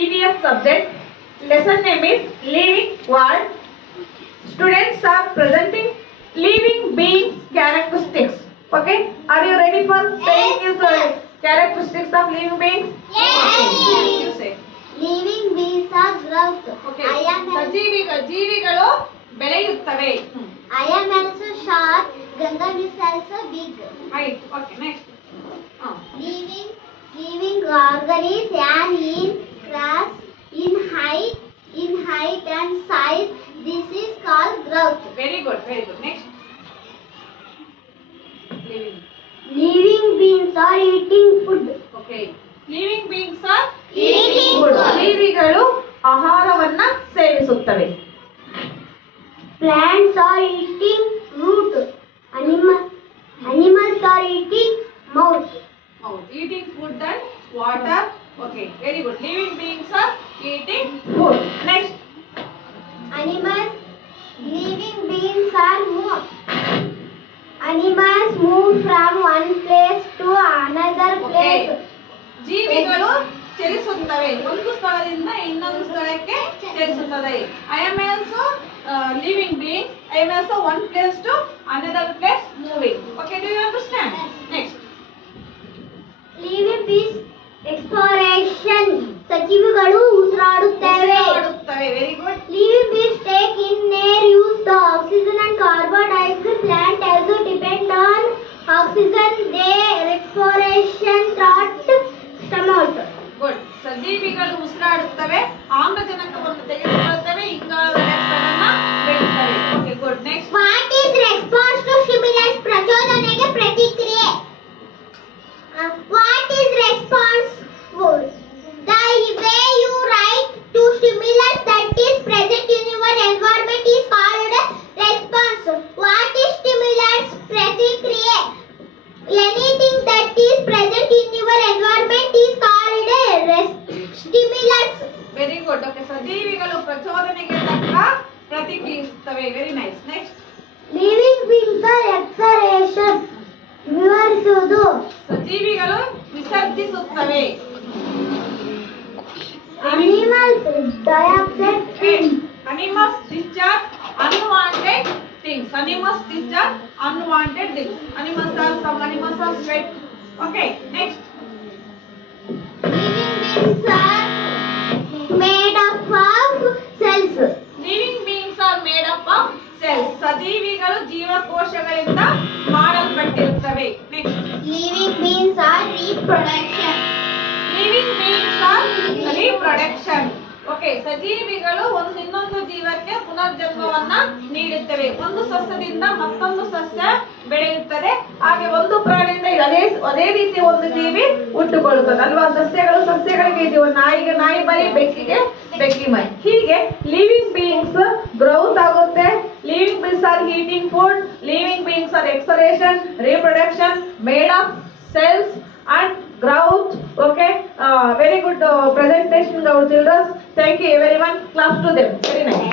EVS subject. Lesson name is Living World. Students are presenting living beings characteristics. Okay, are you ready for saying his characteristics of living beings? Yes. You say. Living beings are growth. Okay. I am ಜೀವಿಗಳು ಬೆಳೆಯುತ್ತವೆ. I am also short. Ganga is also big. Right. Okay. Next. Living organism and in class, in height and size. This is called growth. Very good. Very good. Next. Living beings are eating food. Okay. Living beings are Eating food. food. ಜೀವಿಗಳು ಆಹಾರವನ್ನ ಸೇವಿಸುತ್ತವೆ. Plants are eating fruit. Animals are eating mouth. Eating food and water. Okay. Very good. Living beings are eating food. Next. Living beings are move. Animals move from one place to another place. ಜೀವಿಗಳು ಚಲಿಸುತ್ತವೆ, ಒಂದು ಸ್ಥಳದಿಂದ ಇನ್ನೊಂದು ಸ್ಥಳಕ್ಕೆ ಚಲಿಸುತ್ತದೆ. I am also living being. I am also one place to another place moving. Okay, do you understand? Next. Living beings exploration. ಸಜೀವಿಗಳು ಉಸಿರಾಡುತ್ತವೆ. Very good. Living beings take in air, use the oxygen and carbon dioxide. Plant also depend on oxygen. Their respiration through stomach. Good. ಸಜೀವಿಗಳು ಉಸಿರಾಡುತ್ತವೆ, ಆಮ್ಲಜನಕವನ್ನು ತೆಗೆದುಕೊಳ್ಳುತ್ತವೆ, ಇಂಗಾಲದ ಡೈಆಕ್ಸೈಡನ್ನು ಬಿಡುತ್ತವೆ. Okay, good. Next. What is response to stimulus? ಪ್ರಚೋದನೆಗೆ ಪ್ರತಿಕ್ರಿಯೆ. What is response? The way you write to stimulus that is present in your environment is called response. What is stimulus? ಪ್ರತಿಕ್ರಿಯೆ. Anything that is present in your environment is called stimulus. Very good. Okay, ಸಜೀವಿಗಳು ಪ್ರಚೋದನೆಗೆ ತಕ್ಕ ಪ್ರತಿಕ್ರಿಯಿಸುತ್ತವೆ. Very nice. Next. Living beings are exhalation. ವಿವರಿಸುವುದು. ಸಜೀವಿಗಳು ವಿಸರ್ಜಿಸುತ್ತವೆ. Animals dioxide. Animals discharge unwanted things. Animals discharge unwanted things. Some animals are sweat. Okay, next. Living beings are made up of cells. Living beings are made up of cells. ಸಜೀವಿಗಳು ಜೀವಕೋಶಗಳಿಂದ ಮಾಡಲ್ಪಟ್ಟಿರುತ್ತವೆ. Next. Living beings are reproduction. Living beings are reproduction. Okay, ಸಜೀವಿಗಳು ಇನ್ನೊಂದು ಜೀವಕ್ಕೆ ಪುನರ್ಜನ್ಮವನ್ನ ನೀಡುತ್ತವೆ. ಒಂದು ಸಸ್ಯದಿಂದ ಮತ್ತೊಂದು ಸಸ್ಯ ಬೆಳೆಯುತ್ತದೆ. ಹಾಗೆ ಒಂದು ಪ್ರಾಣಿಯಿಂದ ಅದೇ ರೀತಿ ಒಂದು ಜೀವಿ ಹುಟ್ಟುಕೊಳ್ಳುತ್ತದೆ ಅಲ್ವಾ. ಸಸ್ಯಗಳಿಗೆ ಜೀವ, ನಾಯಿಗೆ ನಾಯಿ ಮರಿ, ಬೆಕ್ಕಿಗೆ ಬೆಕ್ಕಿ ಮರಿ. ಹೀಗೆ ಲಿವಿಂಗ್ ಬೀಯಿಂಗ್ಸ್ ಗ್ರೋತ್ ಆಗುತ್ತೆ. Living beings are eating food. Living beings are ಎಕ್ಸಲೇಷನ್, reproduction, made of cells and growth. Okay, very good presentation, our children. Thank you everyone. Clap to them. Very nice.